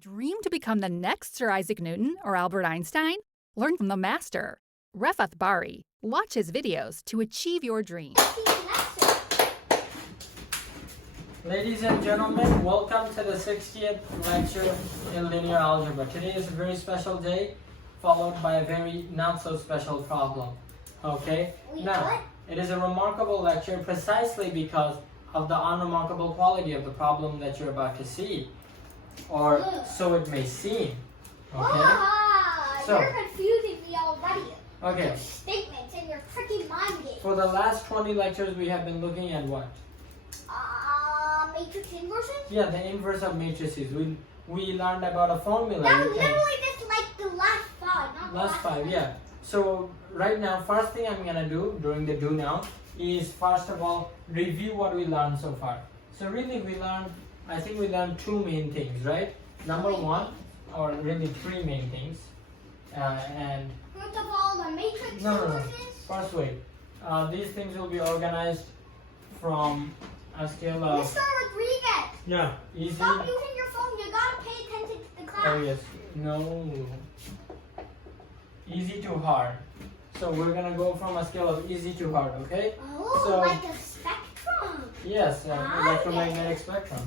Dream to become the next Sir Isaac Newton or Albert Einstein? Learn from the master. Refat Bari. Watch his videos to achieve your dream. Ladies and gentlemen, welcome to the 60th lecture in linear algebra. Today is a very special day, followed by a very not so special problem. Okay? Now, it is a remarkable lecture precisely because of the unremarkable quality of the problem that you're about to see. Or so it may seem. Okay? So, you're confusing me already. Okay. Your statements and your freaking mind games. For the last 20 lectures, we have been looking at what? Matrix inverses? Yeah, the inverse of matrices. We learned about a formula. That was literally just like the last five, not the last five, yeah. So right now, first thing I'm gonna do during the do now is first of all review what we learned so far. So really I think we learned two main things, right? Number one, or really three main things. And first of all, the matrix no. inverses? First wait. These things will be organized from a scale of Mr. Rodriguez! yeah, easy. Stop using your phone, you gotta pay attention to the class. Oh yes, no. Easy to hard. So we're gonna go from a scale of easy to hard, okay? Oh, so, like a spectrum. Yes, electromagnetic spectrum.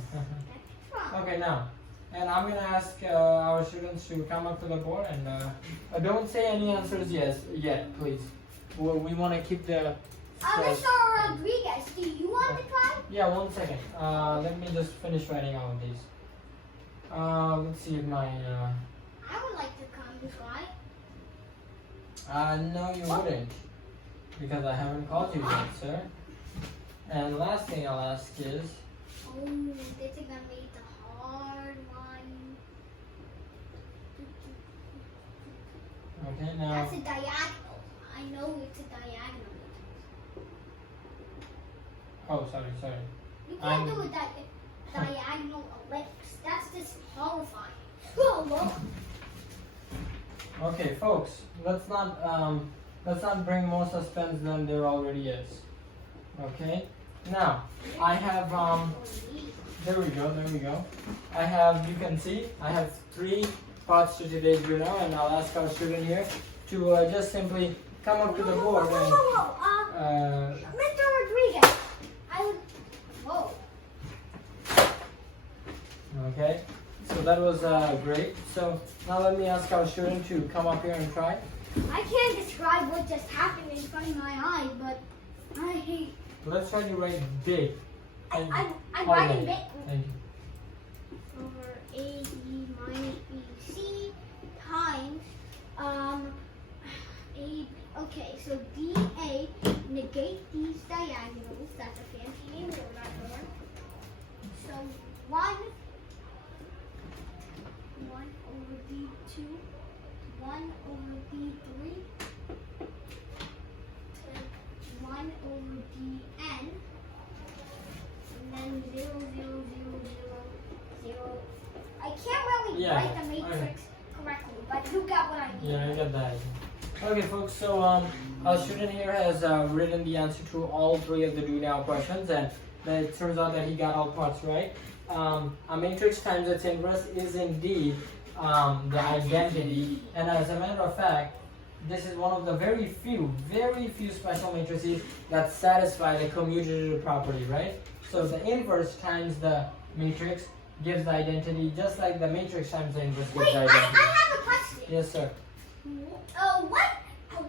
Spectrum. Okay, now, and I'm gonna ask our students to come up to the board and don't say any answers yet, please. We want to keep the. Mr. Rodriguez, do you want to try? Yeah, 1 second. Let me just finish writing all of these. Let's see if my. I would like to come to try. No, you wouldn't, because I haven't called you yet, sir. And last thing I'll ask is. Oh, this is gonna be the hard one. Okay, now. That's a diagonal. I know it's a diagonal. Oh, sorry. You can't do a diagonal ellipse. That's just horrifying. Oh, Lord. Okay, folks, let's not bring more suspense than there already is. Okay. Now, I have there we go. I have, you can see, I have 3 parts to today's video, and I'll ask our student here to just simply come up to the board and Mr. Rodriguez, whoa. Okay, so that was great. So now let me ask our student to come up here and try. I can't describe what just happened in front of my eyes, but I hate. Let's try to write big. I'm writing big. Thank you. Over AE minus BC times A. Okay, so DA negate these diagonals. That's a fancy name for that one. So 1 over D2, 1 over D3, 1 over Dn, and then 0, 0, 0, 0, 0. I can't really write the matrix correctly, but you got what I mean. Yeah, I got that. Okay, folks, so our student here has written the answer to all 3 of the do now questions, and it turns out that he got all parts right. A matrix times its inverse is indeed the identity, and as a matter of fact, this is one of the very few special matrices that satisfy the commutative property, right? So the inverse times the matrix gives the identity, just like the matrix times the inverse gives the identity. I have a question. Yes, sir.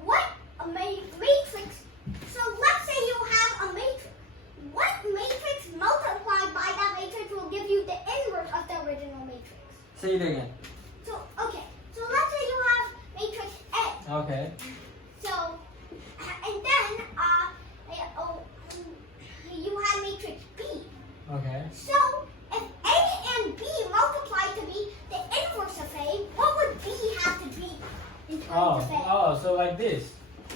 What a matrix? So let's say you have a matrix. What matrix multiplied by that matrix will give you the inverse of the original matrix? Say it again. So let's say you have matrix A. Okay. So and then you have matrix B. Okay. So if A and B multiply to be the inverse of A, what would B have to be in terms of A? Oh, so like this.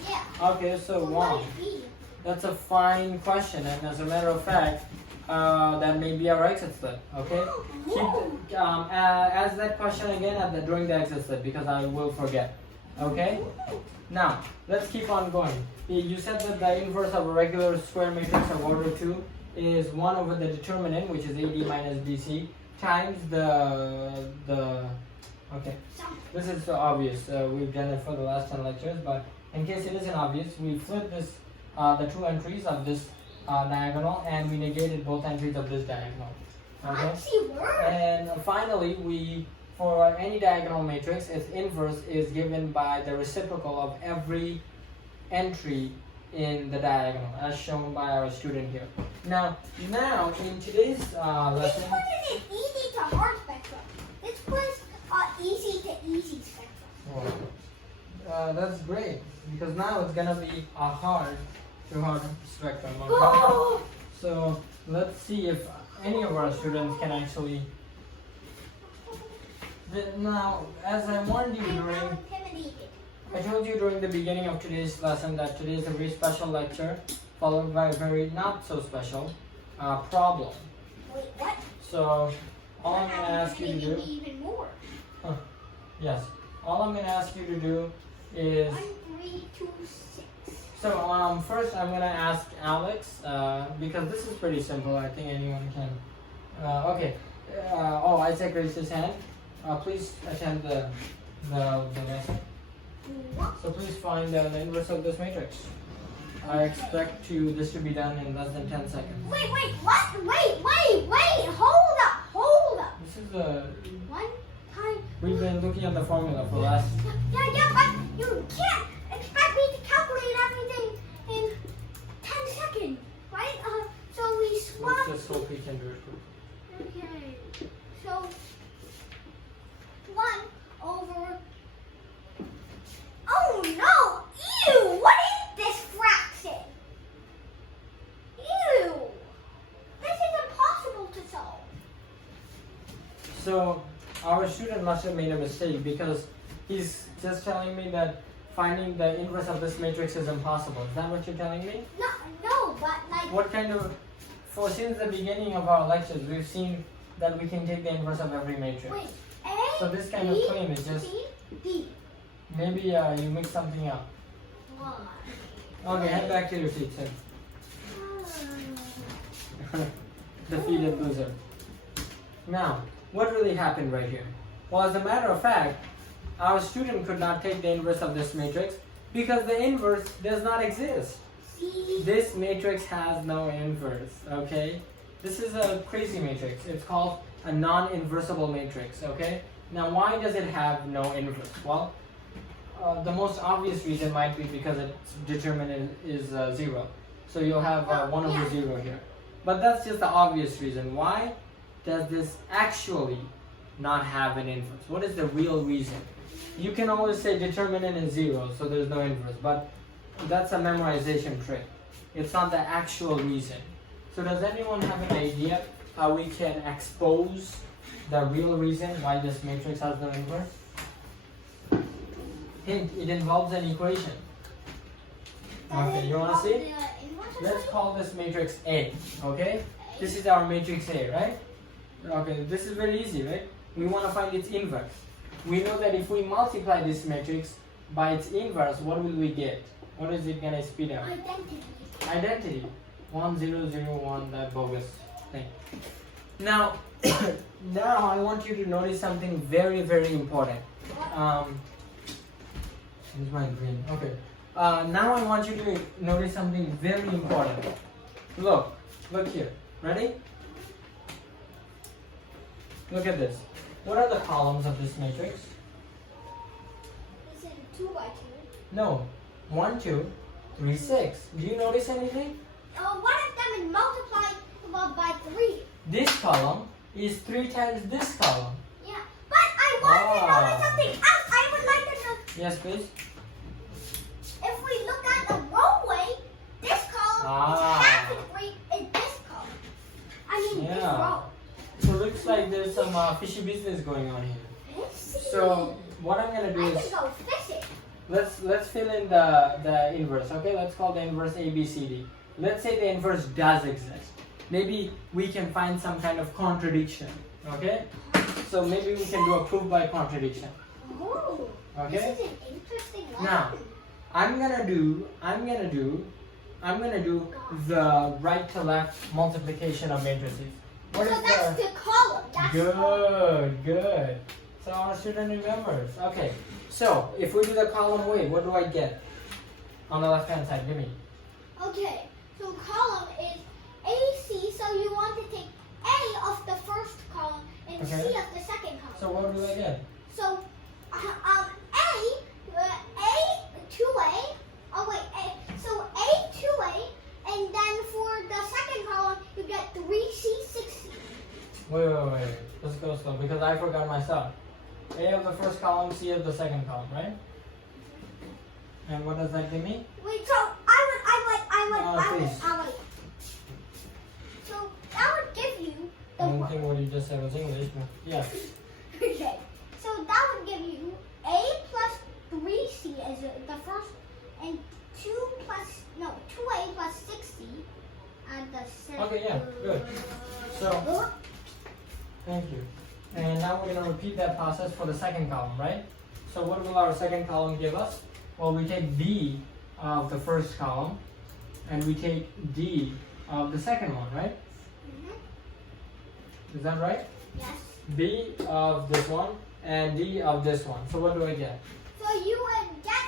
Yeah. Okay, so what wow. is B? That's a fine question, and as a matter of fact, that may be our exit step. Okay. Ask that question again during the exit step, because I will forget. Okay. Now let's keep on going. You said that the inverse of a regular square matrix of order 2 is 1 over the determinant, which is AD minus BC, times the This is so obvious. We've done it for the last 10 lectures, but in case it isn't obvious, we flip this, the two entries of this diagonal, and we negated both entries of this diagonal. Okay. And finally, for any diagonal matrix, its inverse is given by the reciprocal of every entry in the diagonal, as shown by our student here. Now in today's lesson, this was an easy to hard spectrum. This was easy to easy spectrum. Well, that's great, because now it's gonna be a hard to hard spectrum. Okay? Oh. So let's see if any of our students can actually. Now, as I warned you I told you during the beginning of today's lesson that today is a very special lecture, followed by a very not so special problem. Wait, what? So all I'm going to ask you to do. Even more. Yes. All I'm going to ask you to do is. 1, 3, 2, 6. So first I'm going to ask Alex because this is pretty simple. I think anyone can. Okay. Isaac raised his hand. Please attend the lesson. So please find the inverse of this matrix. I expect this to be done in less than 10 seconds. Wait, what? Wait, hold up. This is the. One time. We've been looking at the formula for the last. Yeah, but you can't expect me to calculate everything in 10 seconds, right? So we swap. Let's just hope we can do it quick. Okay. So 1 over. Oh no! Ew! What is this fraction? Ew! This is impossible to solve. So our student must have made a mistake because he's just telling me that finding the inverse of this matrix is impossible. Is that what you're telling me? No, but like. What kind of? Since the beginning of our lectures, we've seen that we can take the inverse of every matrix. Wait, So this kind of claim is just. D. Maybe you mix something up. Why? Okay, head back to your seat, Tim. Defeated loser. Now, what really happened right here? Well, as a matter of fact, our student could not take the inverse of this matrix because the inverse does not exist. See? This matrix has no inverse, okay? This is a crazy matrix. It's called a non-inversible matrix, okay? Now, why does it have no inverse? Well, the most obvious reason might be because its determinant is 0. So you'll have 1 over 0 here. But that's just the obvious reason. Why does this actually not have an inverse? What is the real reason? You can always say determinant is 0, so there's no inverse. But that's a memorization trick. It's not the actual reason. So does anyone have an idea how we can expose the real reason why this matrix has no inverse? Hint, it involves an equation. Okay, you want to see? Let's call this matrix A, okay? This is our matrix A, right? Okay, this is very easy, right? We want to find its inverse. We know that if we multiply this matrix by its inverse, what will we get? What is it going to spit out? Identity. 1, 0, 0, 1, that bogus thing. Now, now I want you to notice something very, very important. Here's my green. Okay. Now I want you to notice something very important. Look here. Ready? Look at this. What are the columns of this matrix? Is it 2 by 2? No. 1, 2, 3, 6. Do you notice anything? One of them is multiplied by 3. This column is 3 times this column. Yeah, but I want to notice something else. I would like to know. Yes, please. If we look at the row way, this column is half as great as this column. This row. So it looks like there's some fishy business going on here. So what I'm gonna do I is can go fishing. let's fill in the inverse. Okay, let's call the inverse ABCD. Let's say the inverse does exist. Maybe we can find some kind of contradiction. Okay, so maybe we can do a proof by contradiction. Oh, okay. This is an interesting one. Now I'm gonna do the right to left multiplication of matrices. What so is that's the column. That's good. So our student remembers. Okay, so if we do the column weight, what do I get on the left hand side? Give me. Okay, so column is AC, so you want to take A of the first column and Okay. C of the second column. So what do I get? So A2A, oh wait, so A2A, and then for the second column, you get 3C60. Wait. Let's go slow because I forgot myself. A of the first column, C of the second column, right? And what does that give me? Wait, so I would. Please. So that would give you the I don't think what you just said was English, but yeah. Okay, so that would give you A plus 3C as the first, and 2A plus 60 at the second. Okay, yeah, good. So, thank you. And now we're going to repeat that process for the second column, right? So what will our second column give us? Well, we take B of the first column, and we take D of the second one, right? Is that right? Yes. B of this one and D of this one. So what do I get? So you would get,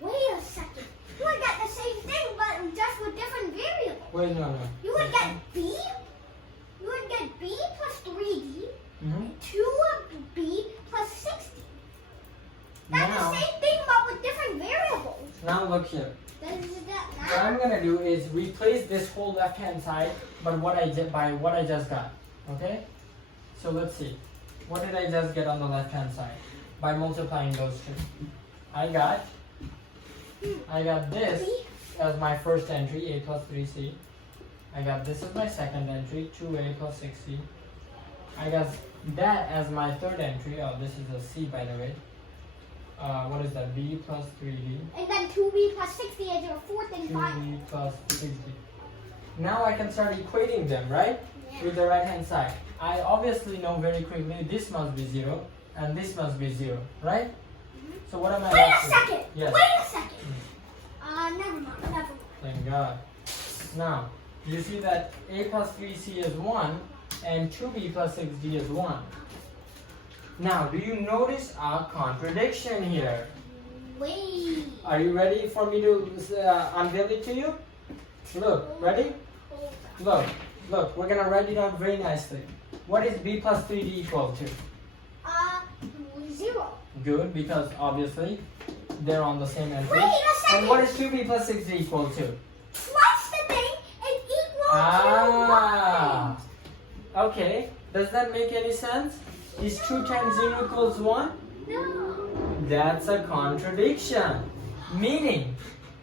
wait a second. You would get the same thing, but just with different variables. Wait, no. You would get B. You would get B plus 3D, Mm-hmm. 2B plus 60. That's Now, the same thing, but with different variables. now look here. Does that What matter? I'm gonna do is replace this whole left-hand side, but what I just got. Okay? So let's see. What did I just get on the left-hand side by multiplying those two? I got this as my first entry, A plus 3C. I got this as my second entry, 2A plus 60. I got that as my third entry. Oh, this is a C, by the way. What is that? B plus 3D. And then 2B plus 60 as your fourth and final. 2B plus 60. Now I can start equating them, right? With the right hand side. I obviously know very quickly this must be 0 and this must be 0, right? So what am I Wait a left with? second. Yes. Wait a second. Never mind. Thank God. Now, you see that A plus 3C is 1 and 2B plus 6D is 1. Now, do you notice a contradiction here? Wait. Are you ready for me to unveil it to you? Look, ready? Look, we're gonna write it out very nicely. What is B plus 3D equal to? 0. Good, because obviously they're on the same entry. Wait a second. And what is 2B plus 6D equal to? Plus the thing is equal Ah, okay. Does that make any sense? Is 2 times 0 equals 1? to 1. No. That's a contradiction. Meaning,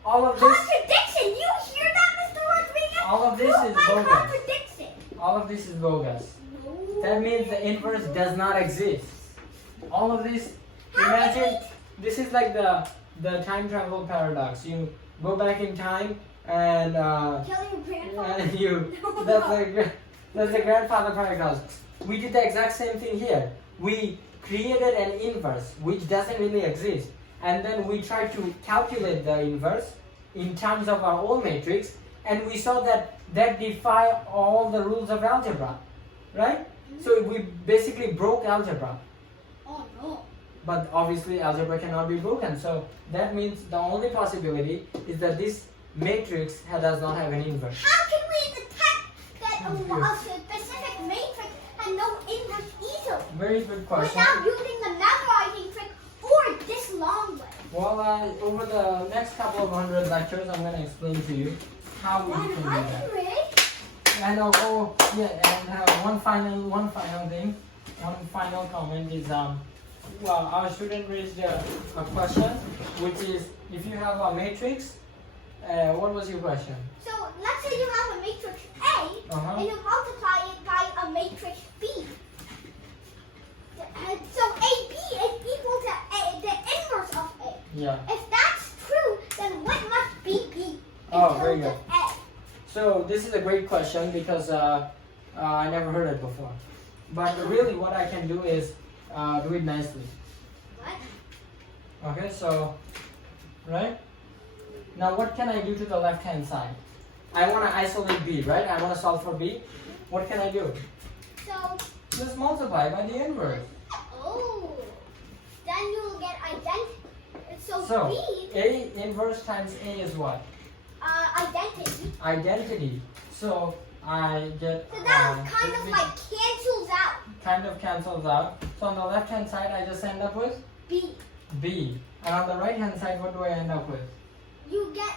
all of this, Contradiction. You hear that, Mr. Rodriguez? all of this is Prove my bogus. contradiction. All of this is bogus. No. That means the inverse does not exist. All of this, imagine, this is like the time travel paradox. You go back in time and Killing grandfather. and you that's the grandfather paradox. We did the exact same thing here. We created an inverse which doesn't really exist, and then we tried to calculate the inverse in terms of our own matrix, and we saw that defy all the rules of algebra, right? So we basically broke algebra. Oh no. But obviously algebra cannot be broken, so that means the only possibility is that this matrix does not have an inverse. How can we detect that a specific matrix had no inverse easily Very good question. without using the memorizing trick or this long way? Well, over the next couple of 100 lectures, I'm going to explain to you how we can do that. 100? And one final thing, one final comment is well, our student raised a question, which is if you have a matrix, what was your question? So let's say you have a matrix A and you multiply it by a matrix B. So AB is equal to the inverse of A. Yeah. If that's true, then what must B be? Oh, in very terms good. of A? So this is a great question because I never heard it before. But really what I can do is do it nicely. What? Okay, so, right? Now what can I do to the left hand side? I want to isolate B, right? I want to solve for B. What can I do? So, Just multiply by the inverse. So, B? A inverse times A is what? Identity. Identity. So, I get... So that kind of like cancels out. Kind of cancels out. So, on the left-hand side, I just end up with? B. B. And on the right-hand side, what do I end up with? You get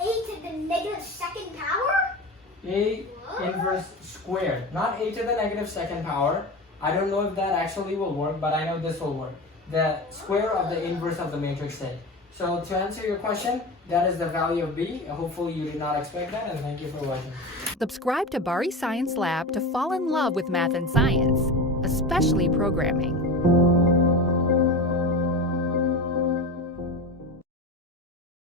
a to the negative second power? A What? inverse squared. Not a to the negative second power. I don't know if that actually will work, but I know this will work. The square of the inverse of the matrix A. So to answer your question, that is the value of B. Hopefully you did not expect that, and thank you for watching. Subscribe to Bari Science Lab to fall in love with math and science, especially programming.